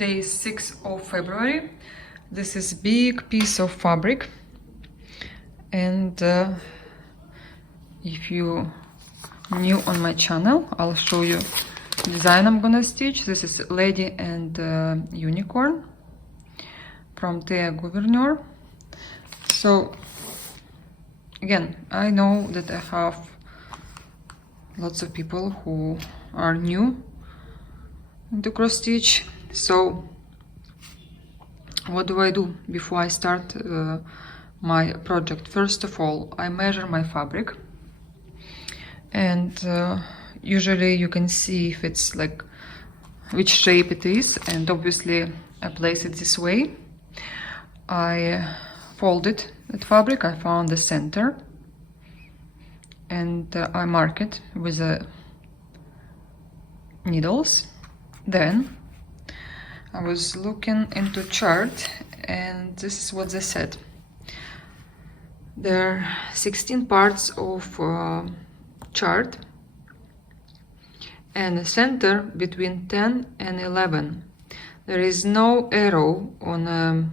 Today is 6th of February. This is big piece of fabric, and if you new on my channel, I'll show you design I'm gonna stitch. This is Lady and Unicorn from Thea Gouverneur. So again, I know that I have lots of people who are new into cross stitch. So what do I do before I start my project? First of all, I measure my fabric, and usually you can see if it's like which shape it is, and obviously I place it this way. I folded that fabric, I found the center, and I mark it with the needles. Then I was looking into chart, and this is what they said. There are 16 parts of chart, and the center between 10 and 11. There is no arrow on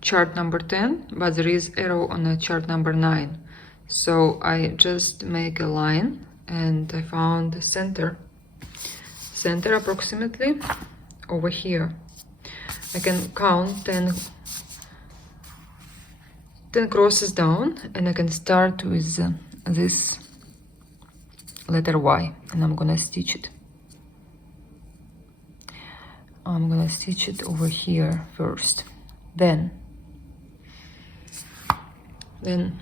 chart number 10, but there is arrow on chart number 9. So I just make a line, and I found the center approximately over here. I can count 10 crosses down, and I can start with this letter Y, and I'm gonna stitch it. I'm gonna stitch it over here first. Then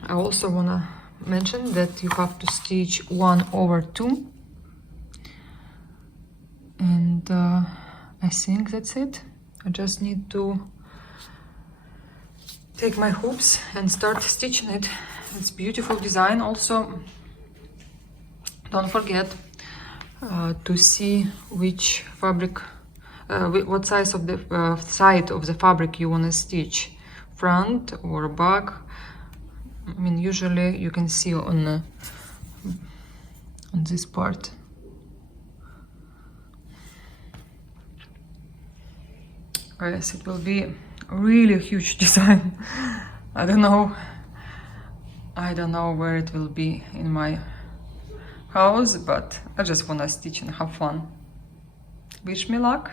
I also wanna mention that you have to stitch 1/2, and I think that's it. I just need to take my hoops and start stitching it. It's beautiful design. Also, don't forget to see which fabric, what size of the side of the fabric you want to stitch, front or back. I mean, usually you can see on this part. Guys, it will be really huge design. I don't know where it will be in my house, but I just wanna stitch and have fun. Wish me luck.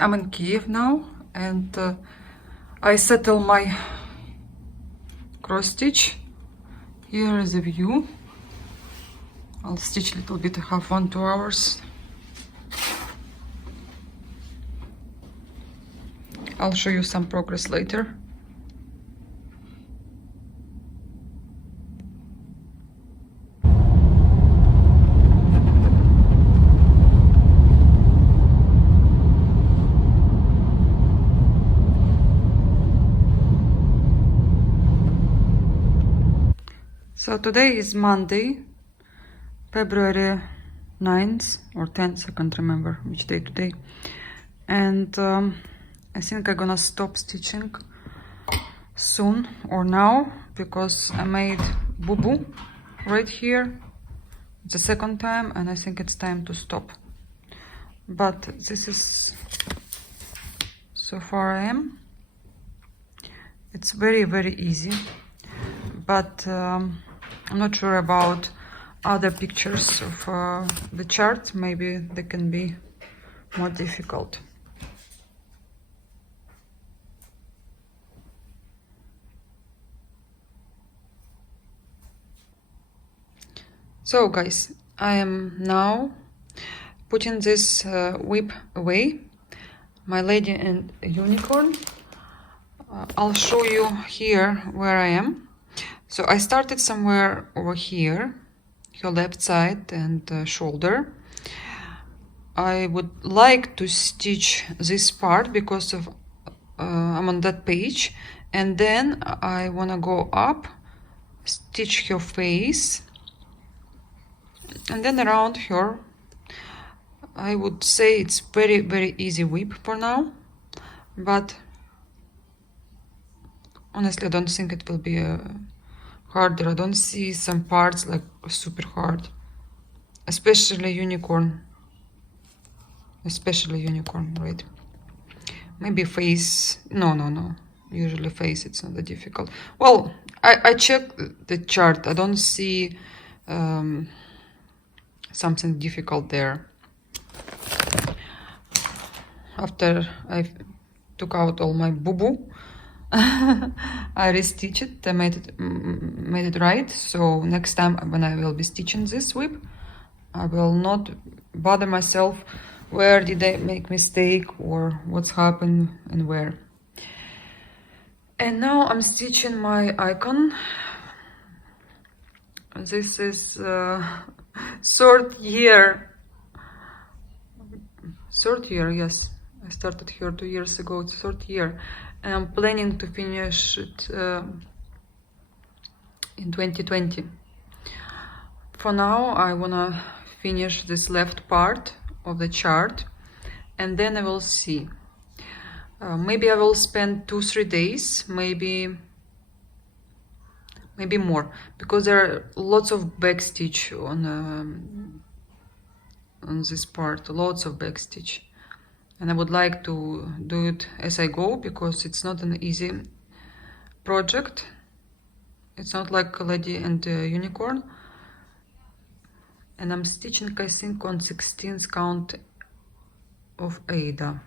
I'm in Kiev now, and I settle my cross stitch. Here is a view. I'll stitch a little bit, I have 1-2 hours. I'll show you some progress later. So today is Monday, February 9th or 10th, I can't remember which day today. And I think I'm gonna stop stitching soon or now, because I made boo-boo right here. It's the second time and I think it's time to stop. But this is, so far I am. It's very, very easy. But I'm not sure about other pictures of the chart. Maybe they can be more difficult. So guys, I am now putting this whip away, my lady and unicorn. I'll show you here where I am. So I started somewhere over here, your left side and shoulder. I would like to stitch this part because of I'm on that page, and then I want to go up, stitch her face, and then around her. I would say it's very, very easy whip for now, but honestly I don't think it will be harder. I don't see some parts like super hard, especially unicorn, right? Maybe face, no, usually face it's not that difficult. Well, I checked the chart, I don't see something difficult there. After I took out all my boo-boo, I restitched it, I made it right. So next time when I will be stitching this whip, I will not bother myself where did I make mistake or what's happened and where. And now I'm stitching my icon. This is third year, yes. I started here 2 years ago, it's third year. And I'm planning to finish it in 2020. For now, I wanna finish this left part of the chart, and then I will see. Maybe I will spend 2-3 days, maybe more, because there are lots of backstitch on this part, lots of backstitch. And I would like to do it as I go, because it's not an easy project. It's not like a lady and a unicorn. And I'm stitching, I think, on 16th count of Ada.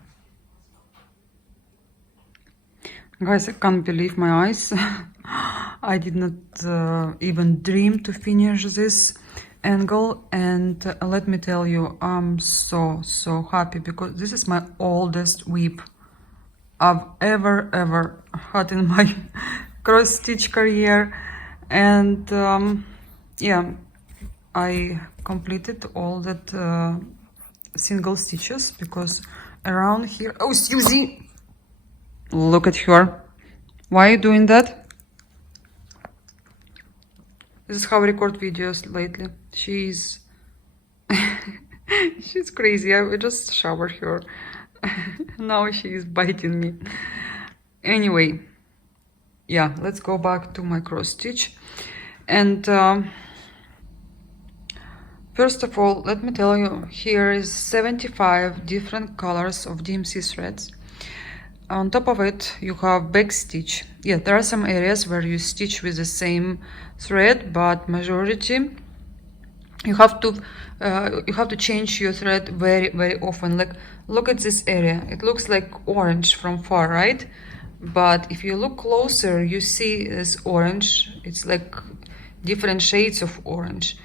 Guys, I can't believe my eyes. I did not even dream to finish this angle, and let me tell you, I'm so happy, because this is my oldest whip I've ever had in my cross stitch career. And yeah, I completed all that single stitches, because around here, oh Susie, look at her, why are you doing that? This is how I record videos lately. She's she's crazy. I just showered her. Now she's biting me. Anyway, yeah, let's go back to my cross stitch. And first of all, let me tell you, here is 75 different colors of DMC threads. On top of it, you have back stitch. Yeah, there are some areas where you stitch with the same thread, but majority you have to change your thread very often. Like, look at this area, it looks like orange from far, right? But if you look closer, you see this orange. It's like different shades of orange.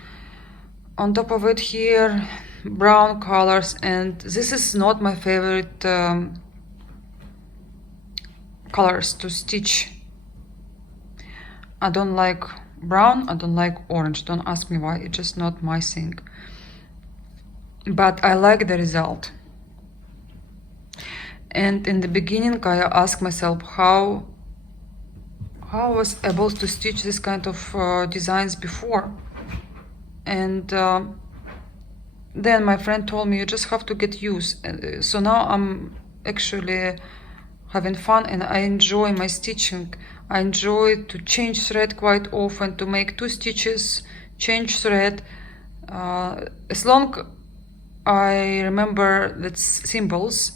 On top of it here, brown colors, and this is not my favorite colors to stitch. I don't like brown, I don't like orange. Don't ask me why, it's just not my thing. But I like the result. And in the beginning I asked myself how I was able to stitch this kind of designs before. And then my friend told me you just have to get used. So now I'm actually having fun and I enjoy my stitching. I enjoy to change thread quite often, to make 2 stitches, change thread. As long I remember the symbols,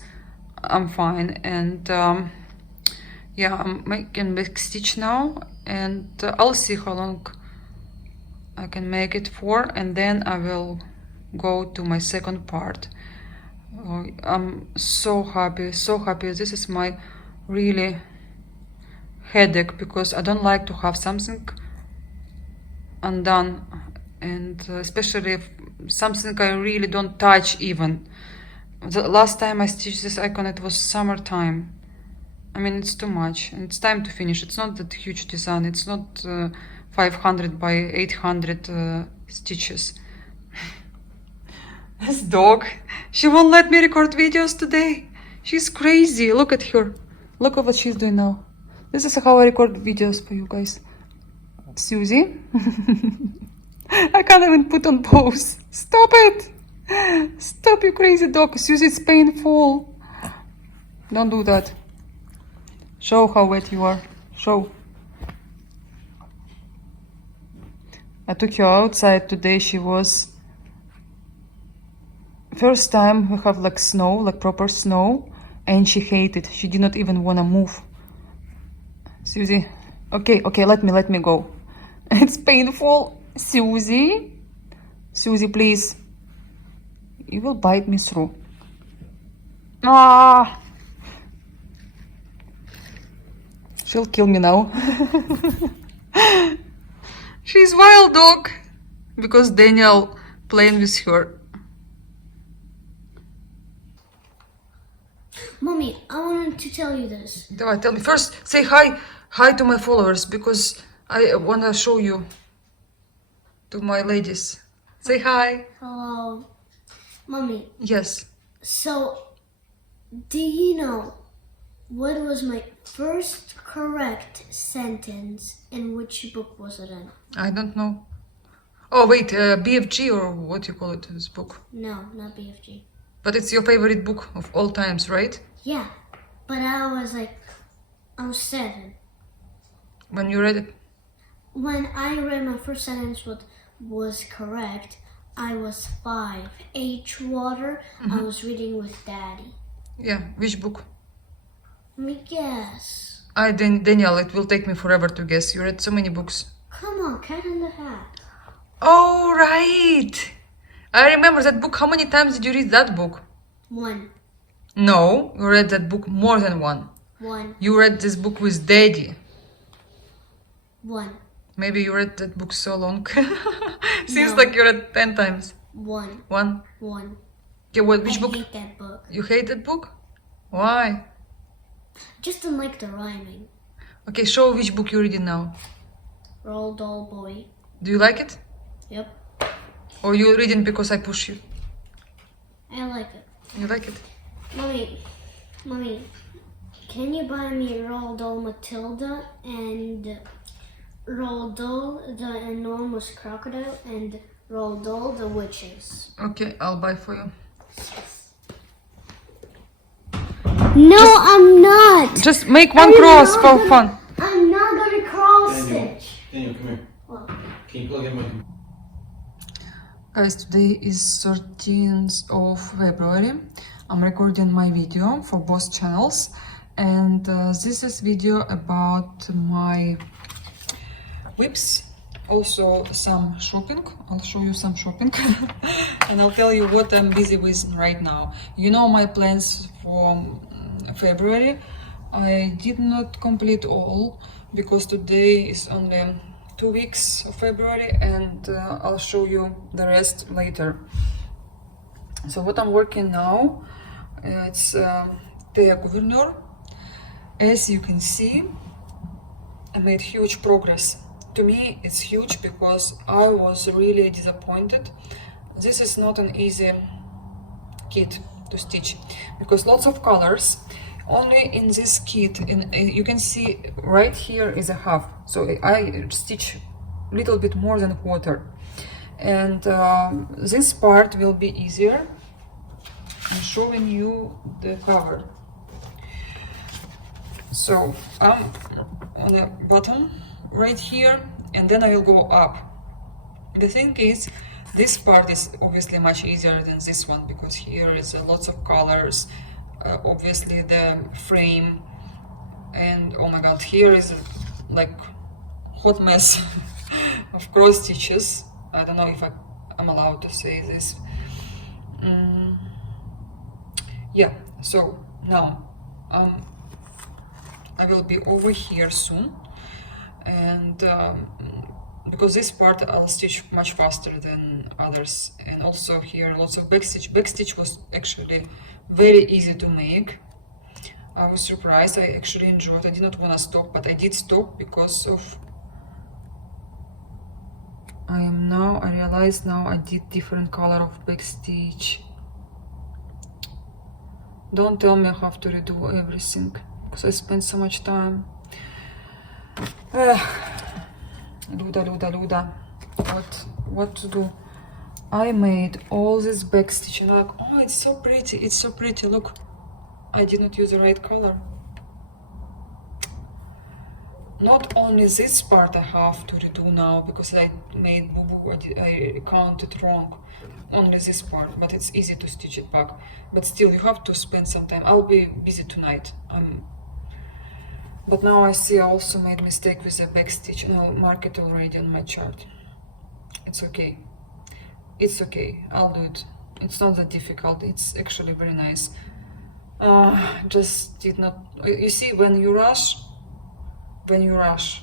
I'm fine. And yeah, I'm making big stitch now, and I'll see how long I can make it for, and then I will go to my second part. I'm so happy, so happy. This is my really headache, because I don't like to have something undone, and especially if something I really don't touch even. The last time I stitched this icon, it was summertime. I mean, it's too much, and it's time to finish. It's not that huge design, it's not 500 by 800 stitches. This dog, she won't let me record videos today. She's crazy. Look at her. Look at what she's doing now. This is how I record videos for you guys. Susie. I can't even put on pause. Stop it. Stop, you crazy dog. Susie, it's painful. Don't do that. Show how wet you are. Show. I took her outside today. She was... First time we have like snow, like proper snow, and she hated. She did not even want to move. Susie, okay, let me go. It's painful. Susie, please. You will bite me through. Ah, she'll kill me now. She's wild dog, because Daniel playing with her. Mommy, I wanted to tell you this. Давай, tell me. First, say hi to my followers, because I want to show you to my ladies. Say hi. Hello. Mommy, Yes. so, do you know what was my first correct sentence and which book was it in? I don't know. Oh, wait, BFG, or what you call it, this book? No, not BFG. But it's your favorite book of all times, right? Yeah, but I was 7. When you read it? When I read my first sentence what was correct, I was 5. H water, I was reading with Daddy. Yeah, which book? Let me guess. Daniel, it will take me forever to guess. You read so many books. Come on, Cat in the Hat. Oh, right. I remember that book. How many times did you read that book? 1. No, you read that book more than 1. 1. You read this book with Daddy. 1. Maybe you read that book so long. Seems No. like you read 10 times. 1. 1. 1. Okay, which I book? hate that book. You hate that book? Why? Just don't like the rhyming. Okay, show which book you're reading now. Roll Doll Boy. Do you like it? Yep. Or you're reading because I push you? I like it. You like it? Mommy, can you buy me Roll Doll Matilda and Roll Doll the Enormous Crocodile and Roll Doll the Witches? Okay, I'll buy for you. No, I'm not. Just make one cross for fun. I'm not gonna cross stitch. Daniel, come here. What? Can you plug in my computer? Guys, today is 13th of February. I'm recording my video for both channels, and this is video about my whips also some shopping. I'll show you some shopping and I'll tell you what I'm busy with right now. You know my plans for February. I did not complete all because today is only 2 weeks of February, and I'll show you the rest later. So what I'm working now, it's the Gouverneur. As you can see, I made huge progress. To me, it's huge because I was really disappointed. This is not an easy kit to stitch because lots of colors. Only in this kit, you can see right here is a half. So I stitch a little bit more than a quarter. And this part will be easier. I'm showing you the cover. So I'm on the bottom right here, and then I will go up. The thing is, this part is obviously much easier than this one because here is lots of colors, obviously the frame, and oh my god, here is like hot mess of cross stitches. I don't know if I'm allowed to say this. Yeah, so now I will be over here soon, and because this part I'll stitch much faster than others, and also here lots of backstitch. Backstitch was actually very easy to make. I was surprised. I actually enjoyed. I did not want to stop, but I did stop because of I realize now I did different color of backstitch. Don't tell me I have to redo everything because I spent so much time. Luda. What to do? I made all this backstitch and I'm like, oh, it's so pretty, look. I did not use the right color. Not only this part I have to redo now because I made boo-boo, I counted wrong. Only this part, but it's easy to stitch it back. But still, you have to spend some time. I'll be busy tonight. But now I see I also made mistake with the backstitch, and I'll mark it already on my chart. It's okay. It's okay. I'll do it. It's not that difficult. It's actually very nice. Just did not. You see, when you rush,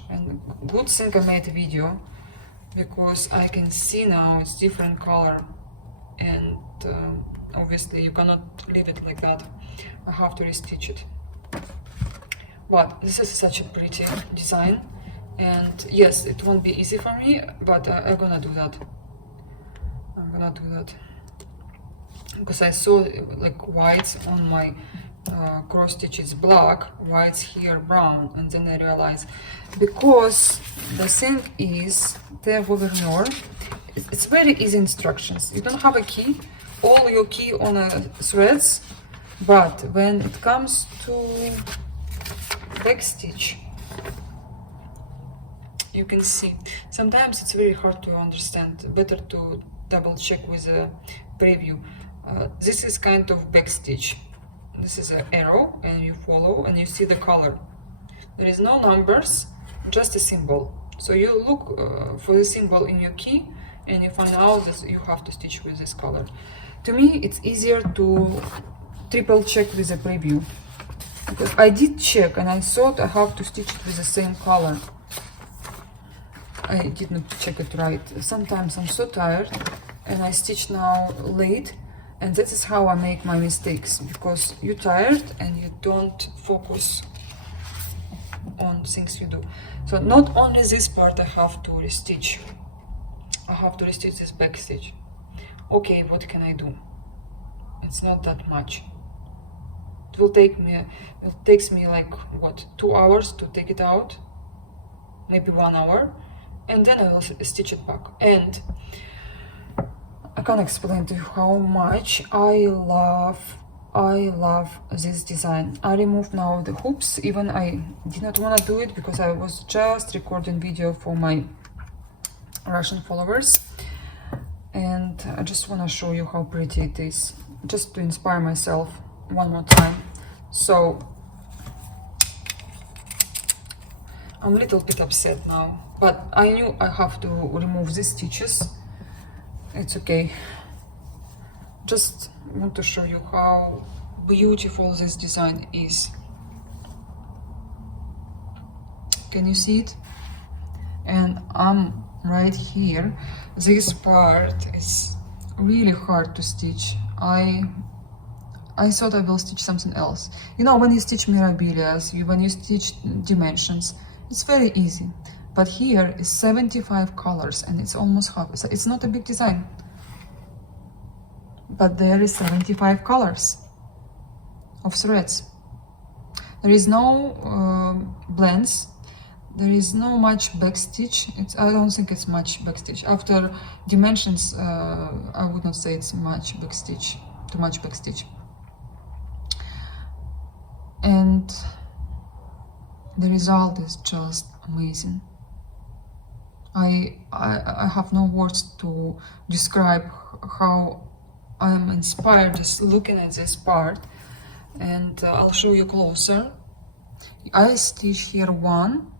and good thing I made a video because I can see now it's different color, and obviously you cannot leave it like that. I have to restitch it. But this is such a pretty design, and yes, it won't be easy for me, but I'm gonna do that. Because I saw like whites on my cross stitches black, whites here brown, and then I realized because the thing is the Gouverneur, it's very easy instructions. You don't have a key, all your key on threads, but when it comes to backstitch, you can see sometimes it's very hard to understand. Better to double check with a preview. This is kind of backstitch. This is an arrow, and you follow and you see the color. There is no numbers, just a symbol. So you look for the symbol in your key and you find out that you have to stitch with this color. To me, it's easier to triple check with a preview. Because I did check and I thought I have to stitch it with the same color. I did not check it right. Sometimes I'm so tired and I stitch now late, and that is how I make my mistakes, because you're tired and you don't focus on things you do. So not only this part I have to restitch. I have to restitch this back stitch. Okay, what can I do? It's not that much. It takes me like what, 2 hours to take it out, maybe 1 hour, and then I will stitch it back. And I can't explain to you how much I love this design. I removed now the hoops. Even I did not want to do it because I was just recording video for my Russian followers, and I just want to show you how pretty it is, just to inspire myself one more time. So I'm a little bit upset now, but I knew I have to remove these stitches. It's okay. Just want to show you how beautiful this design is. Can you see it? And I'm right here. This part is really hard to stitch. I thought I will stitch something else. You know, when you stitch Mirabilias, when you stitch dimensions, it's very easy. But here is 75 colors and it's almost half. It's not a big design. But there is 75 colors of threads. There is no blends. There is no much backstitch. I don't think it's much backstitch. After dimensions, I would not say it's much backstitch. Too much backstitch. And the result is just amazing. I have no words to describe how I am inspired just looking at this part, and I'll show you closer. I stitch here one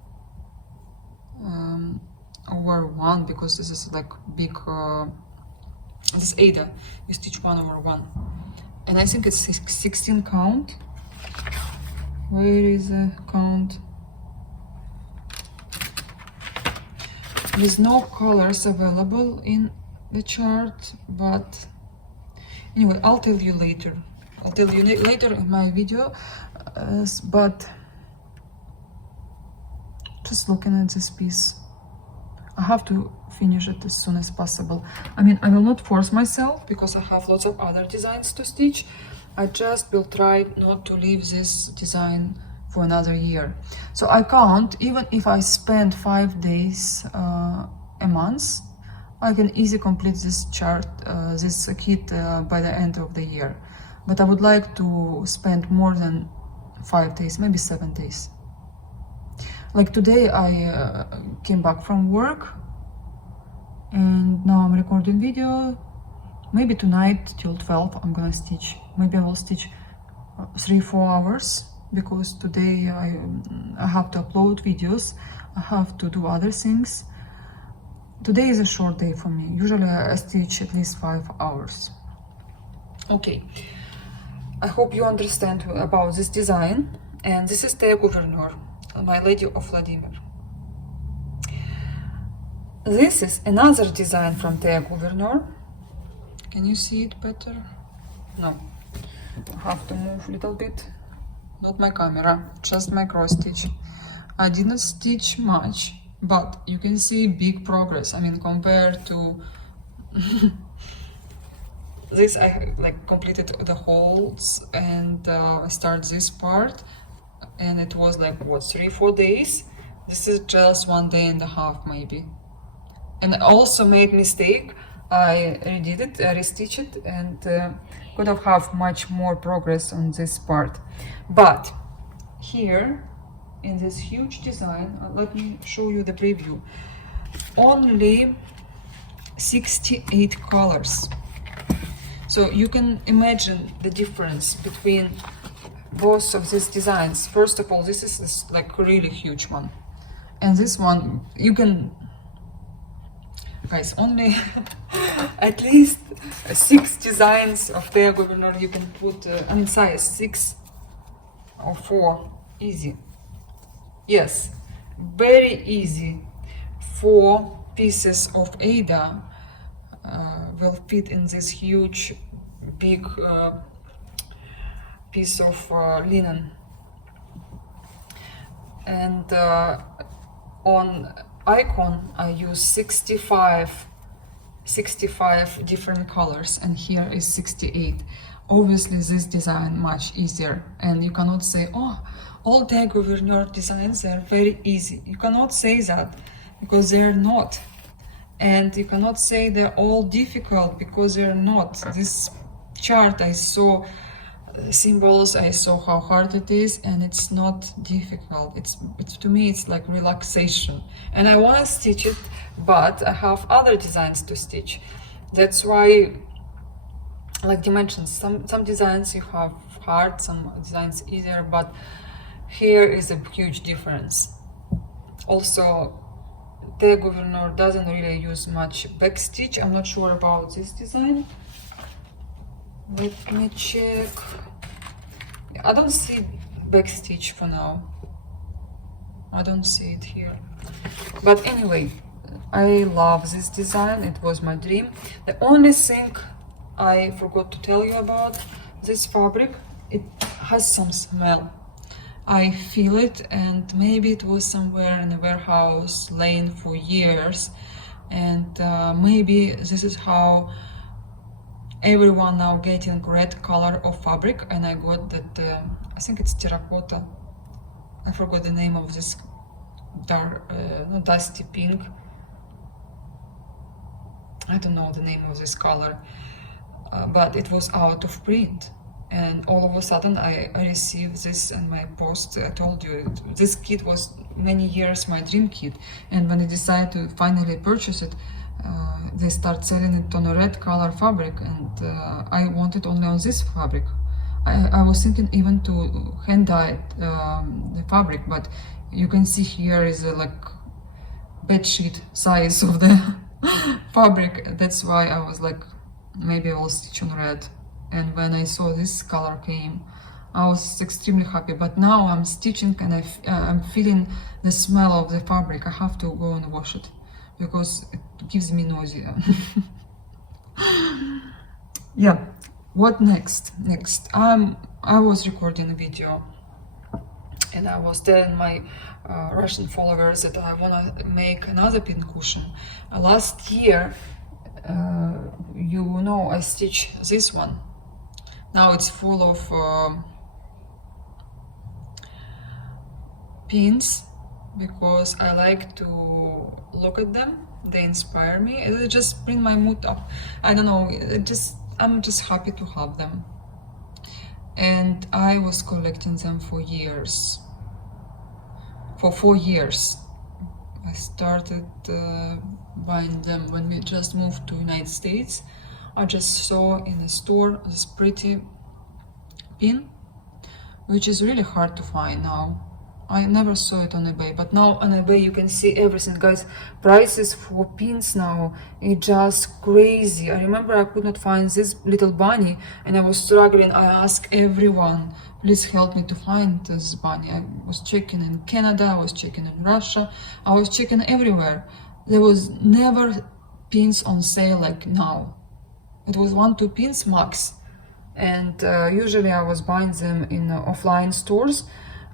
over one because this is like big. This Ada, you stitch 1 over 1, and I think it's 16 count. Where is the count? There's no colors available in the chart, but anyway, I'll tell you later. I'll tell you later in my video, but just looking at this piece, I have to finish it as soon as possible. I mean, I will not force myself because I have lots of other designs to stitch. I just will try not to leave this design for another year. So I can't, even if I spend 5 days a month, I can easily complete this chart, this kit by the end of the year. But I would like to spend more than 5 days, maybe 7 days. Like today I came back from work and now I'm recording video. Maybe tonight till 12 I'm gonna stitch. Maybe I will stitch 3-4 hours because today I have to upload videos. I have to do other things. Today is a short day for me. Usually I stitch at least 5 hours. Okay, I hope you understand about this design. And this is Thea Gouverneur, My Lady of Vladimir. This is another design from Thea Gouverneur. Can you see it better? No. I have to move a little bit. Not my camera, just my cross stitch. I didn't stitch much, but you can see big progress. I mean, compared to this, I like completed the holes and start this part, and it was like what, 3-4 days. This is just 1 day and a half maybe. And I also made mistake. I redid it, I restitched it, and could have much more progress on this part. But here in this huge design, let me show you the preview. Only 68 colors. So you can imagine the difference between both of these designs. First of all, this is like a really huge one, and this one you can, guys, only at least 6 designs of Thea Gouverneur you can put, I mean size 6 or 4, easy. Yes, very easy. 4 pieces of Ada will fit in this huge, big piece of linen. And on icon I use 65 different colors, and here is 68. Obviously this design much easier, and you cannot say, oh, all Thea Gouverneur designs are very easy. You cannot say that because they're not, and you cannot say they're all difficult because they're not. This chart, I saw symbols, I saw how hard it is, and it's not difficult. It's to me it's like relaxation, and I want to stitch it, but I have other designs to stitch. That's why, like dimensions, some designs you have hard, some designs easier, but here is a huge difference. Also, the governor doesn't really use much backstitch. I'm not sure about this design. Let me check. I don't see backstitch for now. I don't see it here. But anyway, I love this design. It was my dream. The only thing I forgot to tell you about this fabric, it has some smell. I feel it, and maybe it was somewhere in a warehouse laying for years, and maybe this is how everyone now getting red color of fabric, and I got that, I think it's terracotta. I forgot the name of this dark, dusty pink. I don't know the name of this color, but it was out of print. And all of a sudden I received this in my post. I told you, this kit was many years my dream kit. And when I decided to finally purchase it, they start selling it on a red color fabric, and I wanted only on this fabric. I was thinking even to hand dye the fabric, but you can see here is a like bed sheet size of the fabric. That's why I was like, maybe I'll stitch on red. And when I saw this color came, I was extremely happy. But now I'm stitching and I'm feeling the smell of the fabric. I have to go and wash it because it gives me nausea. Yeah, what next? I was recording a video and I was telling my Russian followers that I want to make another pin cushion. Last year, you know, I stitched this one. Now it's full of pins because I like to look at them. They inspire me. They just bring my mood up. I don't know. I'm just happy to have them. And I was collecting them for years. For 4 years. I started buying them when we just moved to United States. I just saw in a store this pretty pin, which is really hard to find now. I never saw it on eBay, but now on eBay you can see everything, guys. Prices for pins now, it's just crazy. I remember I could not find this little bunny and I was struggling. I asked everyone, please help me to find this bunny. I was checking in Canada, I was checking in Russia, I was checking everywhere. There was never pins on sale like now. It was 1-2 pins max, and usually I was buying them in offline stores,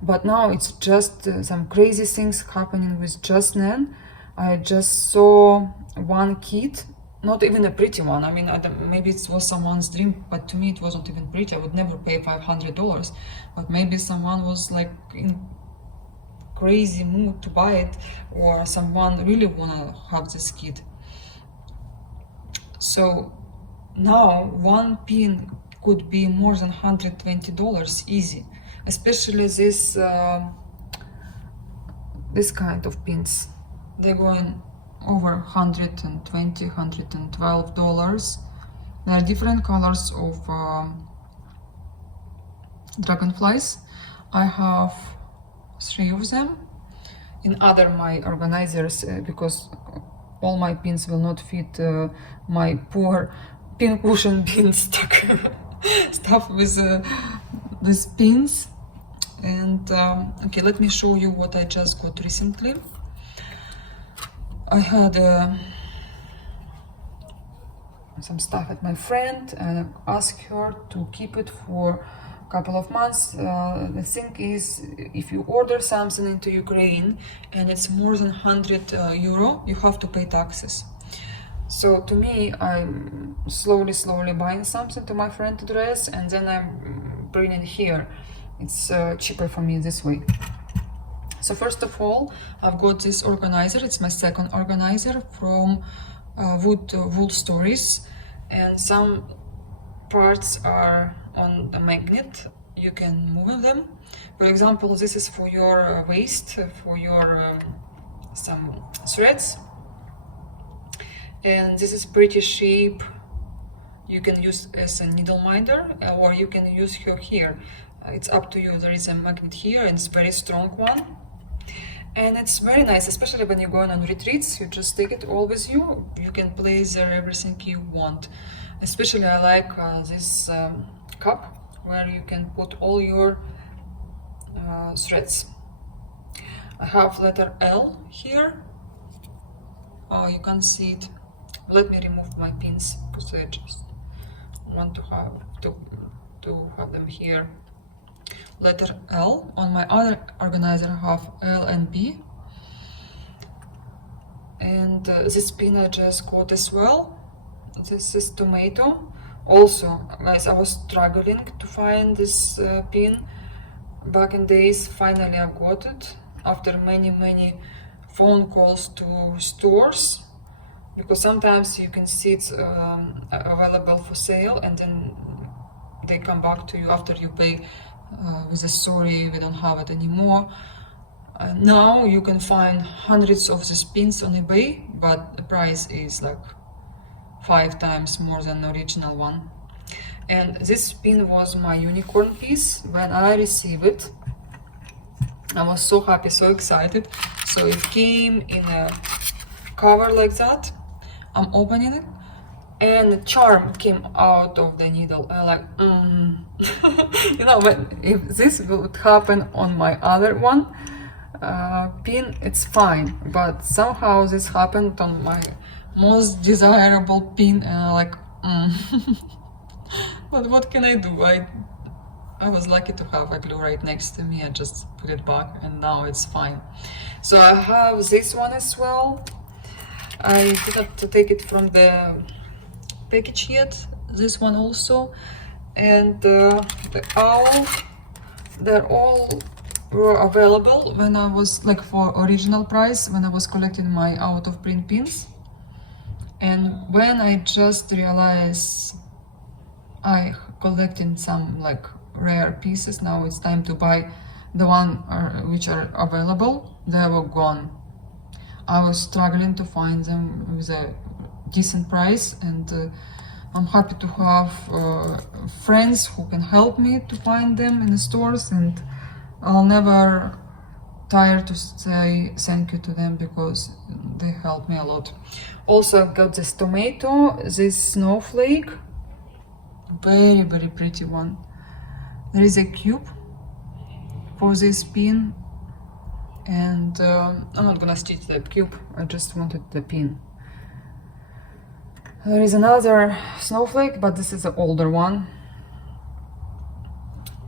but now it's just some crazy things happening with Just Nan. I just saw one kit, not even a pretty one. I mean, maybe it was someone's dream, but to me it wasn't even pretty. I would never pay $500, but maybe someone was like in crazy mood to buy it, or someone really wanna have this kit. So now one pin could be more than $120 easy, especially this kind of pins. They're going over $120, $112. There are different colors of dragonflies. I have 3 of them in other my organizers because all my pins will not fit my poor pin cushion pin stuff with these pins. And okay, let me show you what I just got recently. I had some stuff at my friend and I asked her to keep it for a couple of months. The thing is, if you order something into Ukraine and it's more than 100 euro, you have to pay taxes. So to me, I'm slowly buying something to my friend address and then I'm bringing it here. It's cheaper for me this way. So first of all, I've got this organizer. It's my second organizer from Wool Stories, and some parts are on a magnet. You can move them. For example, this is for your waist, for your some threads. And this is pretty shape. You can use as a needle minder, or you can use her here. It's up to you. There is a magnet here, and it's a very strong one. And it's very nice, especially when you're going on retreats. You just take it all with you. You can place there everything you want. Especially I like this cup where you can put all your threads. I have letter L here. Oh, you can't see it. Let me remove my pins because I just want to have them here. Letter L. On my other organizer I have L and B. And this pin I just got as well. This is tomato. Also, guys, I was struggling to find this pin back in days. Finally I got it after many phone calls to stores, because sometimes you can see it's available for sale and then they come back to you after you pay with a sorry, we don't have it anymore. Now you can find hundreds of these pins on eBay, but the price is like 5 times more than the original one. And this pin was my unicorn piece. When I received it, I was so happy, so excited. So it came in a cover like that. I'm opening it and the charm came out of the needle. I like, you know, but if this would happen on my other one pin, it's fine, but somehow this happened on my most desirable pin and I'm like, but what can I do? I was lucky to have a glue right next to me. I just put it back and now it's fine. So I have this one as well. I didn't take it from the package yet. This one also. And the owl, they're all were available when I was like for original price when I was collecting my out of print pins. And when I just realized I collecting some like rare pieces, now it's time to buy the one which are available, they were gone. I was struggling to find them with a decent price, and I'm happy to have friends who can help me to find them in the stores, and I'll never tire to say thank you to them because they helped me a lot. Also I got this tomato, this snowflake, very pretty one. There is a cube for this pin, and I'm not gonna stitch the cube, I just wanted the pin. There is another snowflake, but this is the older one.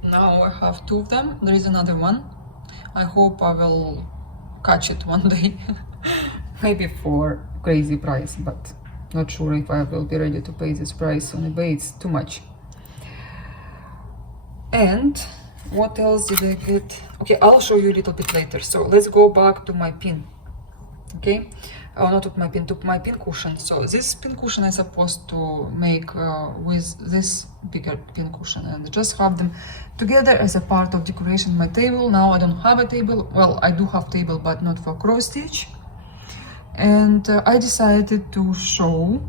Now I have 2 of them. There is another one. I hope I will catch it one day. Maybe for crazy price, but not sure if I will be ready to pay this price on eBay. It's too much. And what else did I get? Okay, I'll show you a little bit later. So let's go back to my pin. Okay, not to my pin cushion. So this pin cushion I'm supposed to make with this bigger pin cushion and just have them together as a part of decoration my table. Now I don't have a table. Well, I do have table, but not for cross stitch. And I decided to show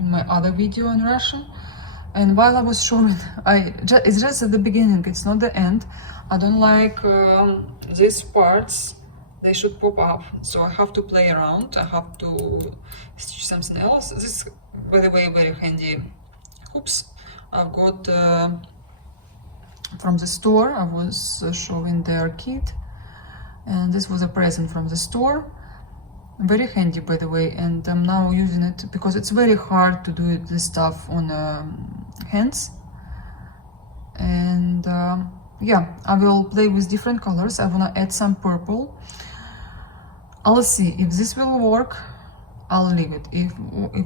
in my other video in Russian. And while I was showing, it's just at the beginning, it's not the end. I don't like these parts, they should pop up, so I have to play around. I have to stitch something else. This, by the way, very handy hoops I've got from the store. I was showing their kit, and this was a present from the store. Very handy, by the way, and I'm now using it because it's very hard to do this stuff on hands. And yeah, I will play with different colors. I want to add some purple. I'll see if this will work. I'll leave it. If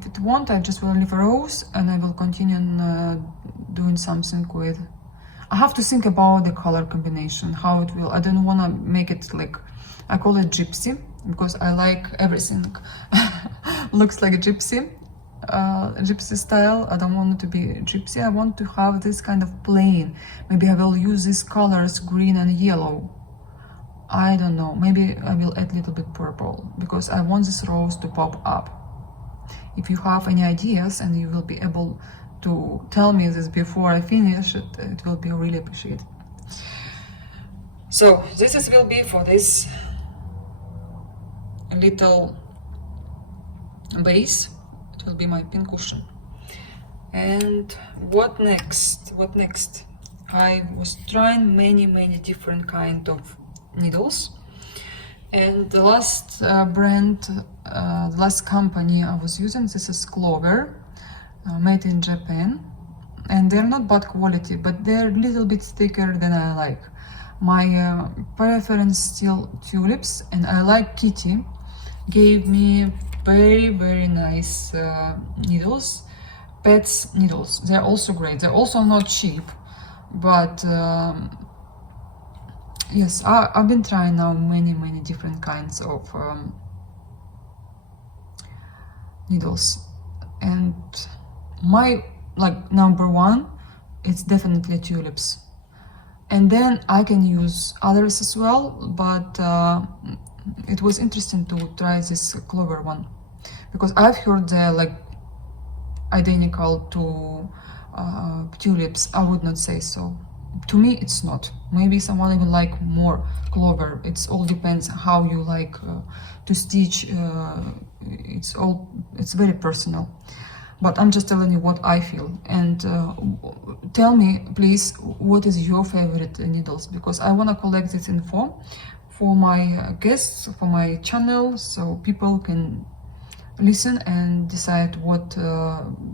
it won't, I just will leave a rose and I will continue doing something with. I have to think about the color combination, how it will. I don't want to make it like, I call it gypsy because I like everything looks like a gypsy style. I don't want it to be gypsy. I want to have this kind of plain. Maybe I will use these colors, green and yellow. I don't know. Maybe I will add a little bit purple because I want this rose to pop up. If you have any ideas and you will be able to tell me this before I finish it, it will be really appreciated. So will be for this little base. It will be my pincushion. And what next? I was trying many different kind of needles, and the last the last company I was using, this is Clover, made in Japan, and they're not bad quality, but they're a little bit thicker than I like. My preference still tulips, and I like Kitty gave me very nice needles, pets needles. They're also great. They're also not cheap, but yes, I've been trying now many different kinds of needles, and my number one, it's definitely tulips, and then I can use others as well, but it was interesting to try this Clover one because I've heard they're identical to tulips. I would not say so. To me, it's not. Maybe someone even like more Clover. It's all depends how you like to stitch. It's very personal. But I'm just telling you what I feel. And tell me, please, what is your favorite needles? Because I want to collect this info for my guests, for my channel, so people can listen and decide what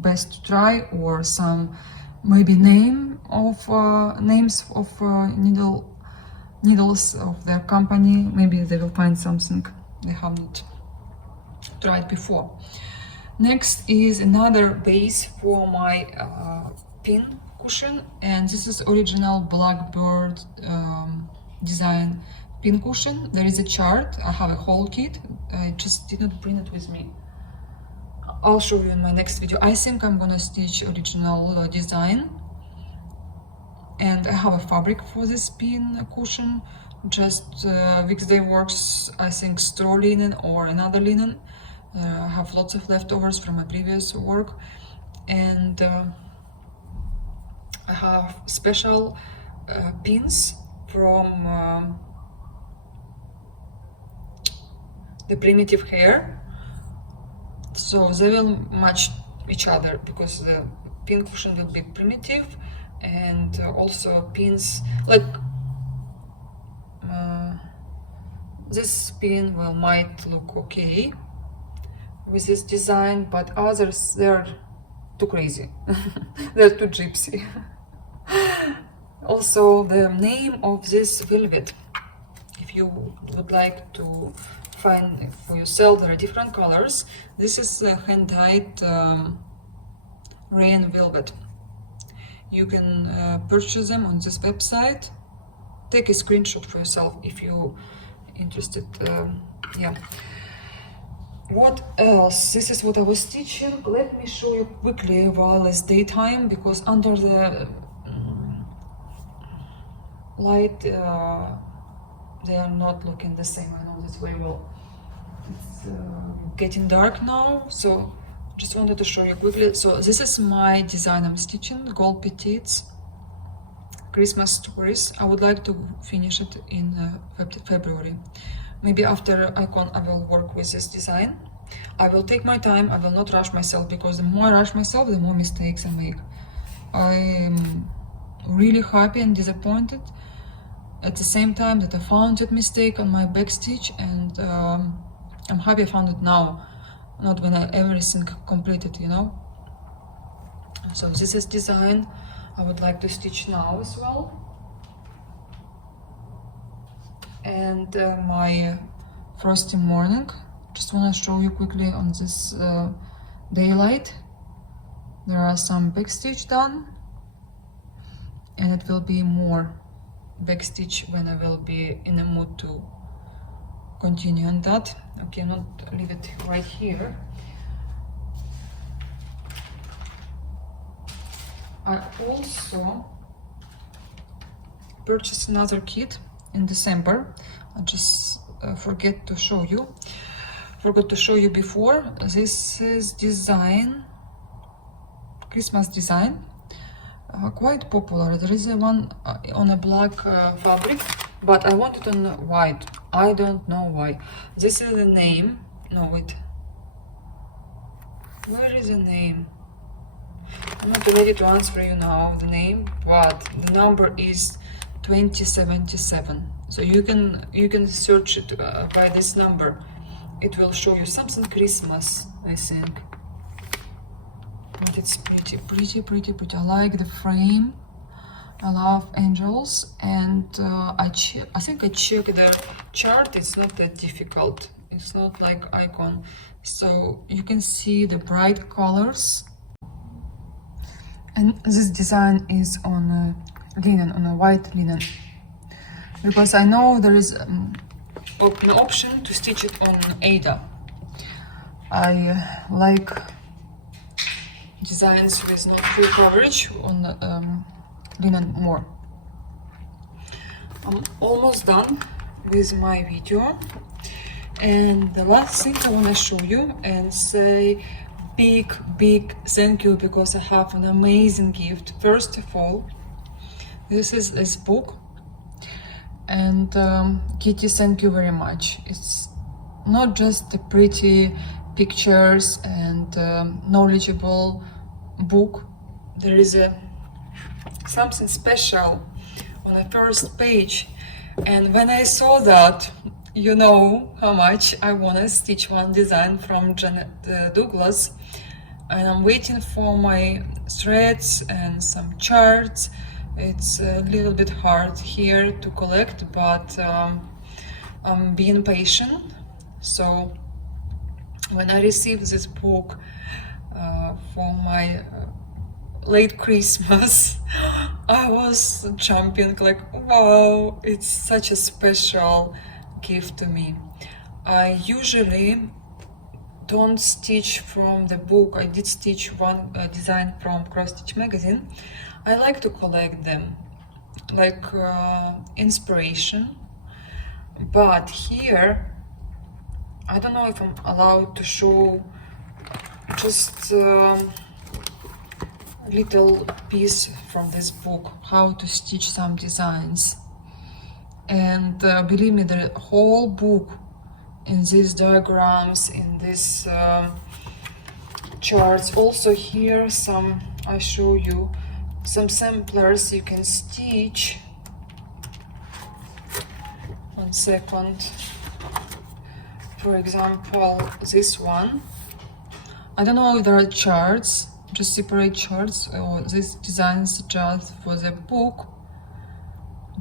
best to try, or some maybe names of needles of their company. Maybe they will find something they haven't tried before. Next is another base for my pin cushion, and this is original Blackbird design pin cushion. There is a chart. I have a whole kit. I just did not bring it with me. I'll show you in my next video. I think I'm gonna stitch original design, and I have a fabric for this pin cushion. Just Day Works, I think straw linen or another linen. I have lots of leftovers from my previous work, and I have special pins from the primitive hair, so they will match each other because the pin cushion will be primitive, and also pins like this pin might look okay with this design, but others, they're too crazy. They're too gypsy. Also, the name of this velvet, if you would like to find for yourself, there are different colors. This is a hand-dyed rain velvet. You can purchase them on this website. Take a screenshot for yourself if you're interested. Yeah. What else? This is what I was stitching. Let me show you quickly while it's daytime, because under the light they are not looking the same. I know this very well. It's getting dark now, so just wanted to show you quickly. So this is my design I'm stitching, Gold Petites Christmas Stories. I would like to finish it in February. Maybe after Icon I will work with this design. I will take my time, I will not rush myself, because the more I rush myself, the more mistakes I make. I am really happy and disappointed at the same time that I found that mistake on my back stitch, and I'm happy I found it now, not when everything completed, you know. So this is design I would like to stitch now as well. And my frosty morning, just want to show you quickly on this daylight. There are some back stitch done, and it will be more back stitch when I will be in a mood to continue on that. Okay, not leave it right here. I also purchased another kit in December. I just forgot to show you before. This is design, Christmas design, quite popular. There is a one on a black fabric but I want it on white. I don't know why. This is the name. No, wait. Where is the name? I'm not ready to answer you now the name, but the number is 2077. So you can search it by this number. It will show you something Christmas, I think. But it's pretty. I like the frame. I love angels, and I think I checked the chart. It's not that difficult. It's not like icon. So you can see the bright colors. And this design is on linen, on a white linen. Because I know there is an option to stitch it on Ada. I like designs with not full coverage on linen more. I'm almost done with my video, and the last thing I want to show you and say big thank you, because I have an amazing gift. First of all, this is this book, and Kitty, thank you very much. It's not just the pretty pictures and knowledgeable book. There is something special on the first page, and when I saw that, you know how much I want to stitch one design from Janet Douglas, and I'm waiting for my threads and some charts. It's a little bit hard here to collect, but I'm being patient. So when I received this book for my late Christmas, I was jumping like, wow, it's such a special gift to me. I usually don't stitch from the book. I did stitch one design from Cross Stitch magazine. I like to collect them like inspiration, but here I don't know if I'm allowed to show just little piece from this book, how to stitch some designs. And believe me, the whole book in these diagrams, in these charts, also here some, I show you some samplers you can stitch. 1 second. For example, this one, I don't know if there are charts, just separate charts, or these designs just for the book,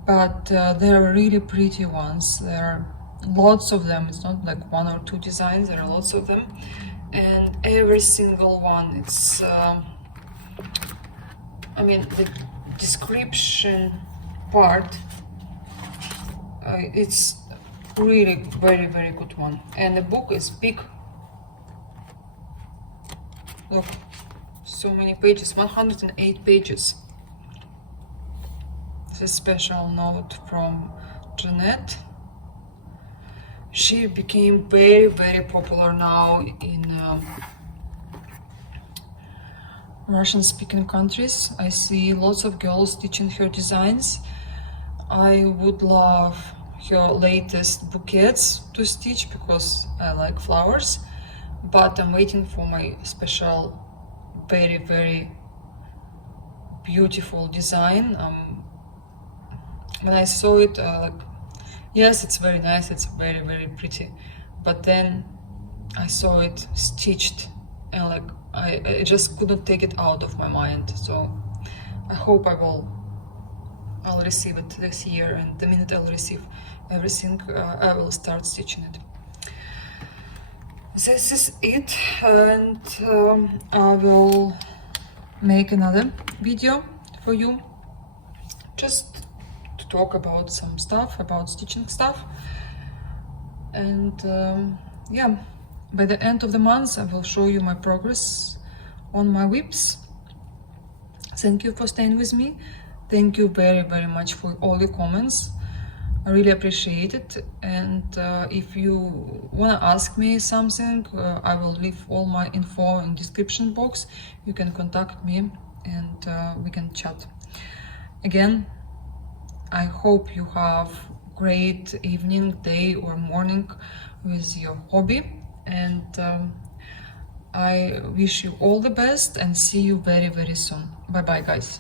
but they're really pretty ones. There are lots of them. It's not like 1 or 2 designs, there are lots of them, and every single one, it's I mean, the description part, it's really very good one, and the book is big. Look, so many pages, 108 pages. It's a special note from Jeanette. She became very popular now in Russian-speaking countries. I see lots of girls stitching her designs. I would love her latest bouquets to stitch because I like flowers, but I'm waiting for my special very beautiful design. When I saw it, like, yes, it's very nice, it's very pretty, but then I saw it stitched, and like I just couldn't take it out of my mind. So I hope I'll receive it this year, and the minute I'll receive everything, I will start stitching it. This is it, and I will make another video for you, just to talk about some stuff, about stitching stuff. And yeah, by the end of the month I will show you my progress on my whips. Thank you for staying with me. Thank you very much for all the comments. I really appreciate it. And if you want to ask me something, I will leave all my info in description box. You can contact me and we can chat. Again, I hope you have great evening, day, or morning with your hobby. And I wish you all the best and see you very, very soon. Bye bye, guys.